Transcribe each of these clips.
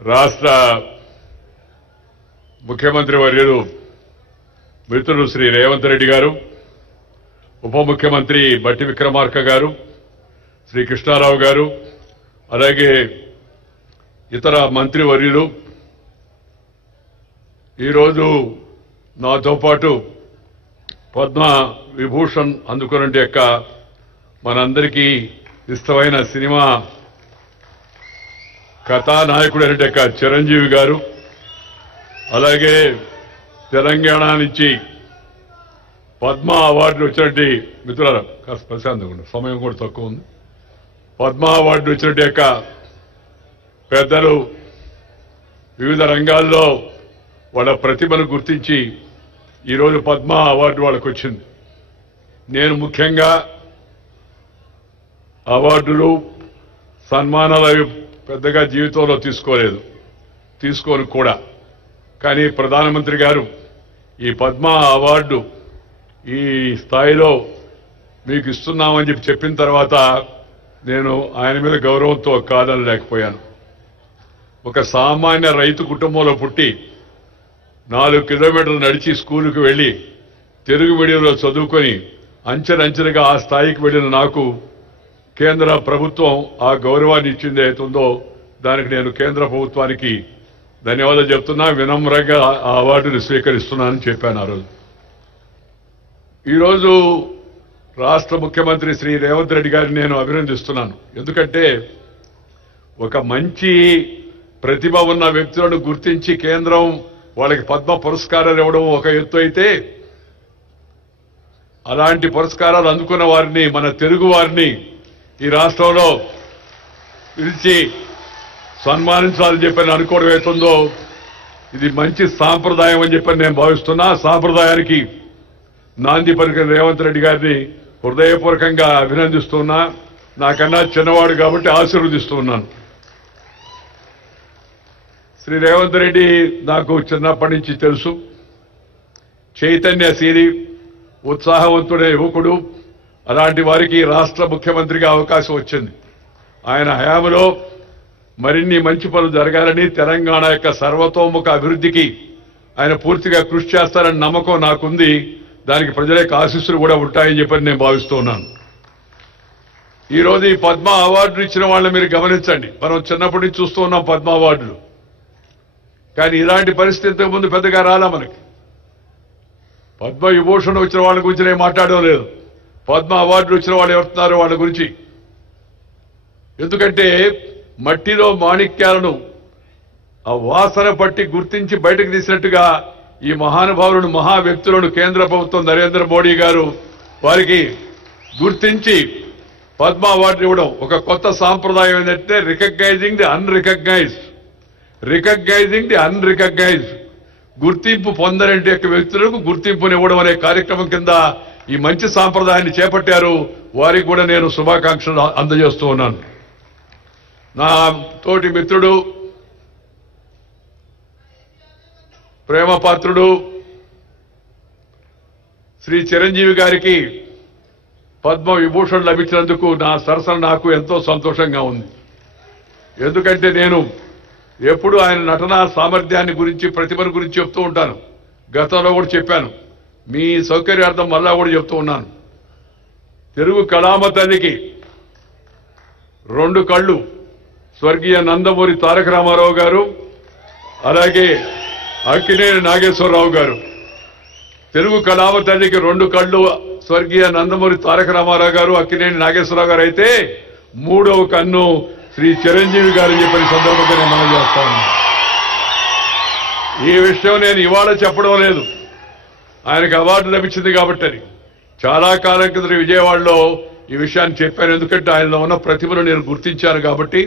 రాష్ట్ర ముఖ్యమంత్రి వర్యులు మిత్రులు శ్రీ రేవంత్ రెడ్డి గారు, ఉప ముఖ్యమంత్రి బట్టి విక్రమార్క గారు, శ్రీ కృష్ణారావు గారు, అలాగే ఇతర మంత్రివర్యులు ఈరోజు నాతో పాటు పద్మ విభూషణ్ అందుకున్నట్టు యొక్క మనందరికీ ఇష్టమైన సినిమా కథానాయకుడు అయిన యొక్క చిరంజీవి గారు, అలాగే తెలంగాణ నుంచి పద్మ అవార్డులు వచ్చినట్టు మిత్రుల కాస్త ప్రశాంతంగా సమయం కూడా తక్కువ ఉంది. పద్మ అవార్డులు వచ్చినట్టు యొక్క పెద్దలు వివిధ రంగాల్లో వాళ్ళ ప్రతిభను గుర్తించి ఈరోజు పద్మ అవార్డు వాళ్ళకు వచ్చింది. నేను ముఖ్యంగా అవార్డులు సన్మానాలు అవి పెద్దగా జీవితంలో తీసుకోను కూడా. కానీ ప్రధానమంత్రి గారు ఈ పద్మ అవార్డు ఈ స్థాయిలో మీకు ఇస్తున్నామని చెప్పిన తర్వాత నేను ఆయన మీద గౌరవంతో కాదనలేకపోయాను. ఒక సామాన్య రైతు కుటుంబంలో పుట్టి 4 కిలోమీటర్లు నడిచి స్కూలుకు వెళ్లి తెలుగు మీడియంలో చదువుకొని అంచెలంచెలుగా ఆ స్థాయికి వెళ్లిన నాకు కేంద్ర ప్రభుత్వం ఆ గౌరవాన్ని ఇచ్చింది అవుతుందో దానికి నేను కేంద్ర ప్రభుత్వానికి ధన్యవాదాలు చెప్తున్నా. వినమ్రంగా ఆ అవార్డును స్వీకరిస్తున్నానని చెప్పాను ఆ రోజు. ఈరోజు రాష్ట్ర ముఖ్యమంత్రి శ్రీ రేవంత్ రెడ్డి గారిని నేను అభినందిస్తున్నాను. ఎందుకంటే ఒక మంచి ప్రతిభ ఉన్న వ్యక్తులను గుర్తించి కేంద్రం వాళ్ళకి పద్మ పురస్కారాలు ఇవ్వడం ఒక ఎత్తు అయితే, అలాంటి పురస్కారాలు అందుకున్న వారిని, మన తెలుగు వారిని ఈ రాష్ట్రంలో పిలిచి సన్మానించాలని చెప్పని అనుకోవడం అవుతుందో ఇది మంచి సాంప్రదాయం అని చెప్పని నేను భావిస్తున్నా. సాంప్రదాయానికి నాంది పలికిన రేవంత్ రెడ్డి గారిని హృదయపూర్వకంగా అభినందిస్తున్నా. నాకన్నా చిన్నవాడు కాబట్టి ఆశీర్వదిస్తున్నాను. శ్రీ రేవంత్ రెడ్డి నాకు చిన్నప్పటి నుంచి తెలుసు. చైతన్యశీలి, ఉత్సాహవంతుడే యువకుడు. అలాంటి వారికి రాష్ట్ర ముఖ్యమంత్రిగా అవకాశం వచ్చింది. ఆయన హయాంలో మరిన్ని మంచి పనులు జరగాలని, తెలంగాణ యొక్క సర్వతోముఖ అభివృద్ధికి ఆయన పూర్తిగా కృషి చేస్తారని నమ్మకం నాకుంది. దానికి ప్రజల యొక్క ఆశీస్సులు కూడా ఉంటాయని చెప్పని నేను భావిస్తూ ఉన్నాను. ఈరోజు ఈ పద్మ అవార్డులు ఇచ్చిన వాళ్ళని మీరు గమనించండి. మనం చిన్నప్పటి నుంచి చూస్తూ ఉన్నాం పద్మ అవార్డులు. కానీ ఇలాంటి పరిస్థితి ఇంతకుముందు పెద్దగా రాలా మనకి. పద్మ విభూషణ్ వచ్చిన వాళ్ళ గురించి నేను మాట్లాడడం లేదు. పద్మ అవార్డులు వచ్చిన వాళ్ళు ఎవరుతున్నారో వాళ్ళ గురించి. ఎందుకంటే మట్టిలో మాణిక్యాలను ఆ వాసన పట్టి గుర్తించి బయటకు తీసినట్టుగా ఈ మహానుభావులను, మహా వ్యక్తులను కేంద్ర ప్రభుత్వం నరేంద్ర మోడీ గారు వారికి గుర్తించి పద్మ అవార్డు ఇవ్వడం ఒక కొత్త సాంప్రదాయం. ఏంటంటే రికగ్నైజింగ్ ది అన్రికగ్నైజ్డ్, గుర్తింపు పొందనంటే యొక్క వ్యక్తులకు గుర్తింపునివ్వడం అనే కార్యక్రమం కింద ఈ మంచి సాంప్రదాయాన్ని చేపట్టారు. వారికి కూడా నేను శుభాకాంక్షలు అందజేస్తూ ఉన్నాను. నా తోటి మిత్రుడు, ప్రేమపాత్రుడు శ్రీ చిరంజీవి గారికి పద్మ విభూషణ్ లభించినందుకు నా సరసన నాకు ఎంతో సంతోషంగా ఉంది. ఎందుకంటే నేను ఎప్పుడు ఆయన నటనా సామర్థ్యాన్ని గురించి, ప్రతిభను గురించి చెప్తూ ఉంటాను. గతంలో కూడా చెప్పాను. మీ సౌకర్యార్థం మళ్ళా కూడా చెప్తూ ఉన్నాను. తెలుగు కళామ తల్లికి 2 కళ్ళు స్వర్గీయ నందమూరి తారక రామారావు గారు, అలాగే అక్కినేని నాగేశ్వరరావు గారు. తెలుగు కళామ తల్లికి 2 కళ్ళు స్వర్గీయ నందమూరి తారక రామారావు గారు, అక్కినేని నాగేశ్వరరావు గారు అయితే 3వ కన్ను శ్రీ చిరంజీవి గారు చెప్పిన సందర్భంగా నేను మనం చేస్తాను. ఈ విషయం నేను ఇవాళ చెప్పడం లేదు, ఆయనకు అవార్డు లభించింది కాబట్టి. చాలా కాలం కింద విజయవాడలో ఈ విషయాన్ని చెప్పాను. ఎందుకంటే ఆయనలో ఉన్న ప్రతిభను నేను గుర్తించాను కాబట్టి,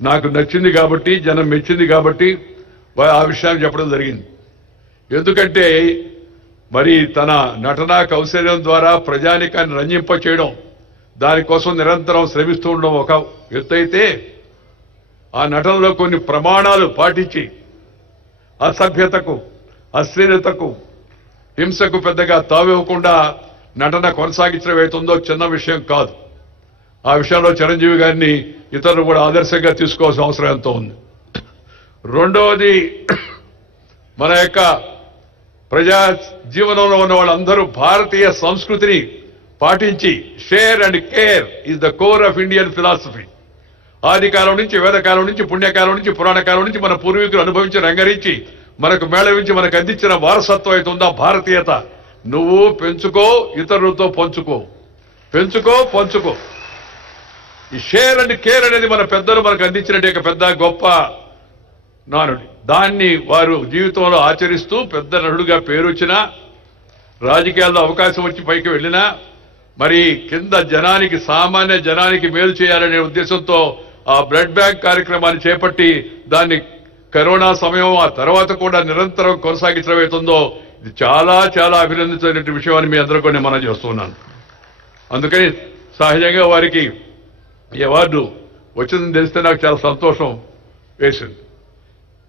నాకు నచ్చింది కాబట్టి, జనం మెచ్చింది కాబట్టి ఆ విషయాన్ని చెప్పడం జరిగింది. ఎందుకంటే మరి తన నటనా కౌశల్యం ద్వారా ప్రజానికాన్ని రంజింప చేయడం, దానికోసం నిరంతరం శ్రమిస్తూ ఉండడం ఒక ఎత్తు అయితే, ఆ నటనలో కొన్ని ప్రమాణాలు పాటించి అసభ్యతకు, అశ్లీలతకు, హింసకు పెద్దగా తావివ్వకుండా నటన కొనసాగించడం అవుతుందో చిన్న విషయం కాదు. ఆ విషయంలో చిరంజీవి గారిని ఇతరులు కూడా ఆదర్శంగా తీసుకోవాల్సిన అవసరం ఎంతో ఉంది. రెండవది మన యొక్క ప్రజా జీవనంలో ఉన్న వాళ్ళందరూ భారతీయ సంస్కృతిని పాటించి share and care is the core of Indian philosophy. ఆదికాలం నుంచి, వేదకాలం నుంచి, పుణ్యకాలం నుంచి, పురాణకాలం నుంచి మన పూర్వీకులు అనుభవించి రంగరించి మనకు మేళవించి మనకు అందించిన వారసత్వం అయితే ఉందా భారతీయత. నువ్వు పెంచుకో, ఇతరులతో పంచుకో, పెంచుకో, పంచుకో. ఈ షేర్ అండ్ కేర్ అనేది మన పెద్దలు మనకు అందించినట్టు పెద్ద గొప్ప నానుడి. దాన్ని వారు జీవితంలో ఆచరిస్తూ పెద్ద నటుడుగా పేరు వచ్చినా, రాజకీయాల్లో అవకాశం వచ్చి పైకి వెళ్ళినా, మరి కింద జనానికి, సామాన్య జనానికి మేలు చేయాలనే ఉద్దేశంతో ఆ బ్లడ్ బ్యాంక్ కార్యక్రమాన్ని చేపట్టి దాన్ని కరోనా సమయం ఆ తర్వాత కూడా నిరంతరం కొనసాగించడం అవుతుందో ఇది చాలా చాలా అభినందించిన విషయం అని మీ అందరూ కూడా మనం చేస్తున్నాను. అందుకని సహజంగా వారికి ఈ అవార్డు వచ్చిందని తెలిస్తే నాకు చాలా సంతోషం వేసింది.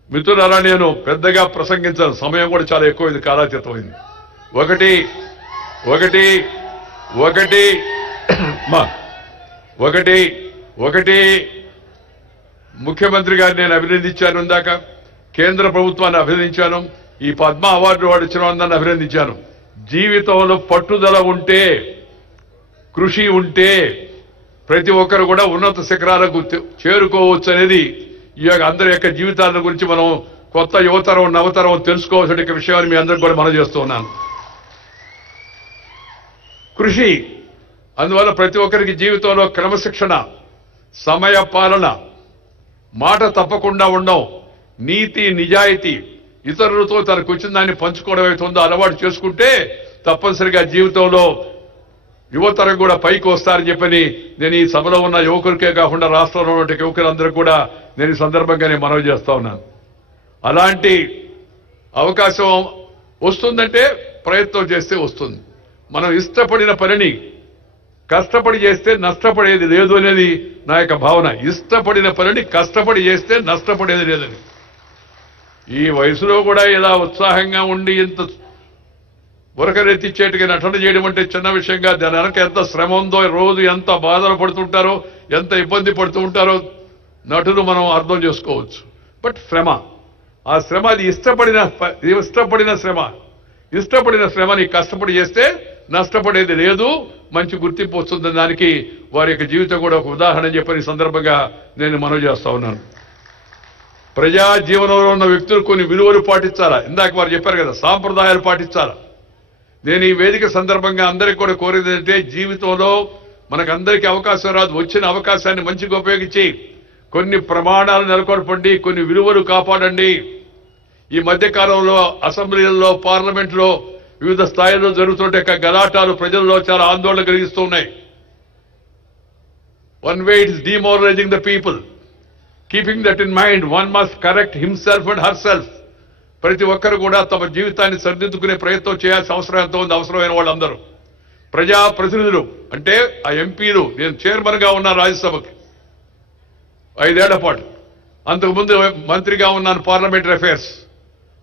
మిత్రులారా, నేను పెద్దగా ప్రసంగించాను, సమయం కూడా చాలా ఎక్కువైంది, కాలాతీతమైంది. ఒకటి ఒకటి ఒకటి ఒకటి ఒకటి ముఖ్యమంత్రి గారిని నేను అభినందించాను, ఇందాక కేంద్ర ప్రభుత్వాన్ని అభినందించాను, ఈ పద్మ అవార్డు వాడు ఇచ్చిన అందరిని అభినందించాను. జీవితంలో పట్టుదల ఉంటే, కృషి ఉంటే ప్రతి ఒక్కరు కూడా ఉన్నత శిఖరాలకు చేరుకోవచ్చు అనేది ఈ యొక్క అందరి యొక్క జీవితాల గురించి మనం కొత్త యువతరం, నవతరం తెలుసుకోవాల్సిన విషయాన్ని మీ అందరికీ కూడా మనం చేస్తున్నాను. కృషి, అందువల్ల ప్రతి ఒక్కరికి జీవితంలో క్రమశిక్షణ, సమయ పాలన, మాట తప్పకుండా ఉండవు, నీతి, నిజాయితీ, ఇతరులతో తనకు వచ్చిన దాన్ని పంచుకోవడం అవుతుందో అలవాటు చేసుకుంటే తప్పనిసరిగా జీవితంలో యువతరం కూడా పైకి వస్తారని చెప్పని నేను ఈ సభలో ఉన్న యువకులకే కాకుండా రాష్ట్రంలో ఉన్న యువకులందరూ కూడా నేను ఈ సందర్భంగానే మనవి చేస్తా ఉన్నాను. అలాంటి అవకాశం వస్తుందంటే ప్రయత్నం చేస్తే వస్తుంది. మనం ఇష్టపడిన పనిని కష్టపడి చేస్తే నష్టపడేది లేదు అనేది నా యొక్క భావన. ఇష్టపడిన పనిని కష్టపడి చేస్తే నష్టపడేది లేదని. ఈ వయసులో కూడా ఇలా ఉత్సాహంగా ఉండి ఇంత ఉరకరెత్తిచ్చేట్టుగా నటన చేయడం అంటే చిన్న విషయంగా, దాని వెనక ఎంత శ్రమ ఉందో, రోజు ఎంత బాధలు పడుతుంటారో, ఎంత ఇబ్బంది పడుతూ ఉంటారో నటులు మనం అర్థం చేసుకోవచ్చు. బట్ శ్రమ, ఆ శ్రమ అది ఇష్టపడిన శ్రమ. ఇష్టపడిన శ్రమని కష్టపడి చేస్తే నష్టపడేది లేదు, మంచి గుర్తింపు వస్తుందని దానికి వారి యొక్క జీవితం కూడా ఒక ఉదాహరణ చెప్పని సందర్భంగా నేను మనవి చేస్తా ఉన్నాను. ప్రజా జీవనంలో ఉన్న వ్యక్తులు కొన్ని విలువలు పాటించాలా. ఇందాక వారు చెప్పారు కదా, సాంప్రదాయాలు పాటించాలా. నేను ఈ వేదిక సందర్భంగా అందరికీ కూడా కోరేది ఏంటంటే, జీవితంలో మనకందరికీ అవకాశం రాదు, వచ్చిన అవకాశాన్ని మంచిగా ఉపయోగించి కొన్ని ప్రమాణాలు నెలకొల్పండి, కొన్ని విలువలు కాపాడండి. ఈ మధ్య కాలంలో అసెంబ్లీలలో, పార్లమెంట్లో వివిధ స్థాయిల్లో జరుగుతుంటే గలాటాలు ప్రజల్లో చాలా ఆందోళన కలిగిస్తున్నాయి. One way it is demoralising the people. Keeping that in mind, one must correct himself and herself. ప్రతి ఒక్కరు కూడా తమ జీవితాన్ని సరిదిద్దుకునే ప్రయత్నం చేయాల్సిన అవసరం ఎంత ఉంది. అవసరమైన వాళ్ళందరూ ప్రజా ప్రతినిధులు అంటే ఆ ఎంపీలు. నేను చైర్మన్ గా ఉన్నాను రాజ్యసభకి 5 ఏళ్ల పాటు. అంతకుముందు మంత్రిగా ఉన్నాను పార్లమెంటరీ అఫైర్స్,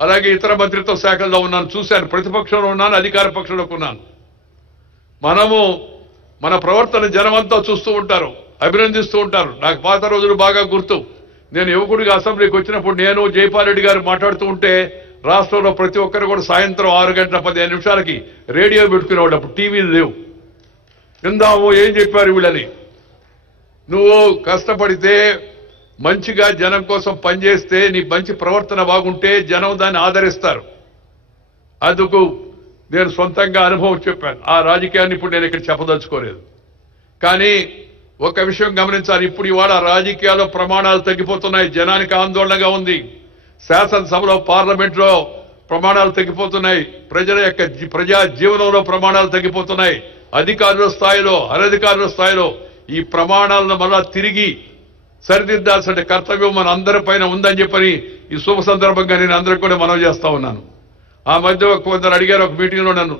అలాగే ఇతర మంత్రిత్వ శాఖల్లో ఉన్నాను, చూశాను. ప్రతిపక్షంలో ఉన్నాను, అధికార పక్షంలోకి ఉన్నాను. మనము మన ప్రవర్తన జనమంతా చూస్తూ ఉంటారు, అభినందిస్తూ ఉంటారు. నాకు పాత రోజులు బాగా గుర్తు. నేను యువకుడిగా అసెంబ్లీకి వచ్చినప్పుడు నేను జైపాల్ రెడ్డి గారు మాట్లాడుతూ ఉంటే రాష్ట్రంలో ప్రతి ఒక్కరు కూడా సాయంత్రం 6:15 రేడియో పెట్టుకునేవాడు. అప్పుడు టీవీలు లేవు. విందాము ఏం చెప్పారు వీళ్ళని. నువ్వు కష్టపడితే, మంచిగా జనం కోసం పనిచేస్తే, నీ మంచి ప్రవర్తన బాగుంటే జనం దాన్ని ఆదరిస్తారు. అందుకు నేను సొంతంగా అనుభవం చెప్పాను. ఆ రాజకీయాన్ని ఇప్పుడు నేను ఇక్కడ చెప్పదలుచుకోలేదు. కానీ ఒక విషయం గమనించాలి. ఇప్పుడు ఇవాళ రాజకీయాల్లో ప్రమాణాలు తగ్గిపోతున్నాయి, జనానికి ఆందోళనగా ఉంది. శాసనసభలో, పార్లమెంట్లో ప్రమాణాలు తగ్గిపోతున్నాయి, ప్రజల యొక్క ప్రజా జీవనంలో ప్రమాణాలు తగ్గిపోతున్నాయి. అధికారుల స్థాయిలో, అనధికారుల స్థాయిలో ఈ ప్రమాణాలను మళ్ళా తిరిగి సరిదిద్దాల్సిన కర్తవ్యం మన అందరి పైన ఉందని చెప్పని ఈ శుభ సందర్భంగా నేను అందరికీ కూడా మనవి చేస్తా ఉన్నాను. ఆ మధ్య కొందరు అడిగారు ఒక మీటింగ్లో నన్ను,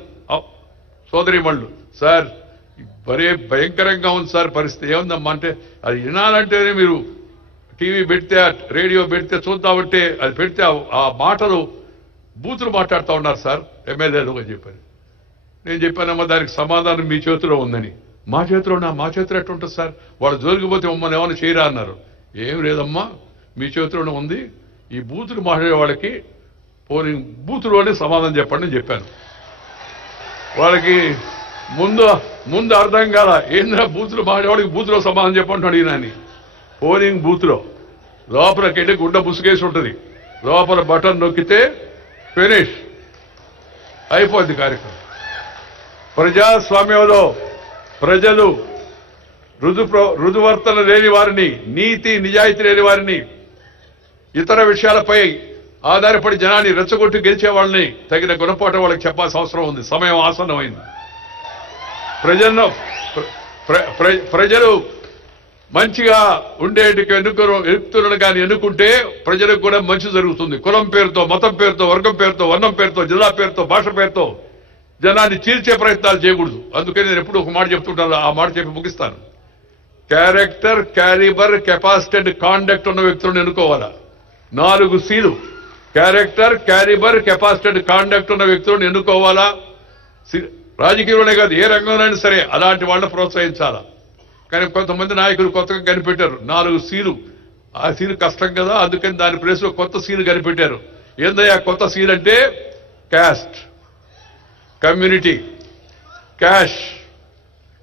సోదరిమణులు, సార్ మరే భయంకరంగా ఉంది సార్ పరిస్థితి, ఏముందమ్మా అంటే, అది వినాలంటేనే మీరు టీవీ పెడితే, రేడియో పెడితే చూద్దామంటే అది పెడితే ఆ మాటలు బూతులు మాట్లాడుతూ ఉన్నారు సార్ ఎమ్మెల్యేలు అని చెప్పారు. నేను చెప్పానమ్మా దానికి సమాధానం మీ చేతిలో ఉందని. మా చేతిలో ఎట్టుంటుంది సార్, వాళ్ళు జోలికిపోతే మమ్మల్ని ఏమైనా చేయరా అన్నారు. ఏం లేదమ్మా, మీ చేతిలోనే ఉంది. ఈ బూతులు మాట్లాడే వాళ్ళకి పోనీ బూతులోనే సమాధానం చెప్పండి అని చెప్పాను. వాళ్ళకి ముందు అర్థం కాల, ఏంద్రా బూతులు మాట్లాడేవాడికి బూతులో సమాధానం చెప్పండి అడిగినాని. పోలింగ్ బూత్లో లోపలికి వెళ్ళి గుడ్డ ముసుగేసి ఉంటుంది, లోపల బటన్ నొక్కితే ఫినిష్ అయిపోద్ది కార్యక్రమం. ప్రజాస్వామ్యంలో ప్రజలు రుజువర్తన లేని వారిని, నీతి నిజాయితీ లేని వారిని, ఇతర విషయాలపై ఆధారపడి జనాన్ని రెచ్చగొట్టి గెలిచే వాళ్ళని తగిన గుణపాఠం వాళ్ళకి చెప్పాల్సిన అవసరం ఉంది. సమయం ఆసన్నమైంది. ప్రజలు మంచిగా ఉండేటికి వ్యక్తులను కానీ ఎన్నుకుంటే ప్రజలకు కూడా మంచి జరుగుతుంది. కులం పేరుతో, మతం పేరుతో, వర్గం పేరుతో, వర్ణం పేరుతో, జిల్లా పేరుతో, భాష పేరుతో జనాన్ని చీల్చే ప్రయత్నాలు చేయకూడదు. అందుకని నేను ఎప్పుడు ఒక మాట చెప్తుంటాను, ఆ మాట చెప్పి ముగిస్తాను. Character, calibre, capacity and conduct ఉన్న వ్యక్తులను ఎన్నుకోవాలా. 4 Cలు character, calibre, capacity and conduct ఉన్న వ్యక్తులను ఎన్నుకోవాలా. రాజకీయంలోనే కాదు, ఏ రంగంలోనైనా సరే అలాంటి వాళ్ళని ప్రోత్సహించాలా. కానీ కొంతమంది నాయకులు కొత్తగా కనిపెట్టారు 4 Cలు. ఆ సీలు కష్టం కదా, అందుకని దాని ప్లేస్ లో కొత్త సీలు కనిపెట్టారు. ఏందయ్యా కొత్త సీల్ అంటే? Caste, community, cash,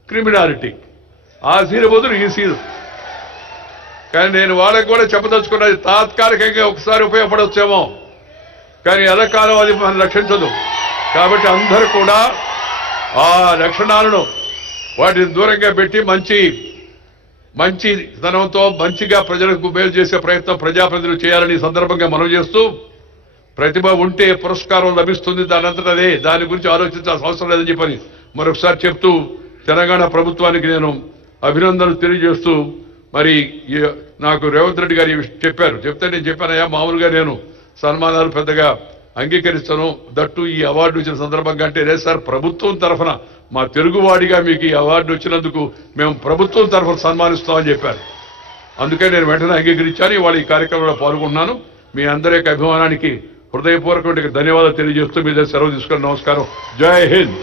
criminality. ఆ సీలు బదులు ఈ సీలు. కానీ నేను వాళ్ళకి కూడా చెప్పదలుచుకున్నది, తాత్కాలికంగా ఒకసారి ఉపయోగపడవచ్చేమో, కానీ ఎల్లకాలం అది మనం రక్షించదు. కాబట్టి అందరూ కూడా ఆ లక్షణాలను వాటిని దూరంగా పెట్టి మంచి ధనంతో మంచిగా ప్రజలకు మేలు చేసే ప్రయత్నం ప్రజాప్రతినిధులు చేయాలని సందర్భంగా మనం చేస్తూ, ప్రతిభ ఉంటే పురస్కారం లభిస్తుంది దానంతట అదే, దాని గురించి ఆలోచించాల్సిన అవసరం లేదని చెప్పని మరొకసారి చెప్తూ తెలంగాణ ప్రభుత్వానికి నేను అభినందనలు తెలియజేస్తూ, మరి నాకు రేవంత్ రెడ్డి గారు చెప్పారు, చెప్తే నేను చెప్పానయ్యా మామూలుగా నేను సన్మానాలు పెద్దగా అంగీకరిస్తాను, దట్టు ఈ అవార్డు వచ్చిన సందర్భంగా అంటే, లేదు సార్ ప్రభుత్వం తరఫున మా తెలుగువాడిగా మీకు ఈ అవార్డు వచ్చినందుకు మేము ప్రభుత్వం తరఫున సన్మానిస్తామని చెప్పారు. అందుకే నేను వెంటనే అంగీకరించాను. ఇవాళ ఈ కార్యక్రమంలో పాల్గొన్నాను. మీ అందరి యొక్క అభిమానానికి హృదయపూర్వకమైన ధన్యవాదాలు తెలియజేస్తూ మీ దగ్గర సెలవు తీసుకుని నమస్కారం. జై హింద్.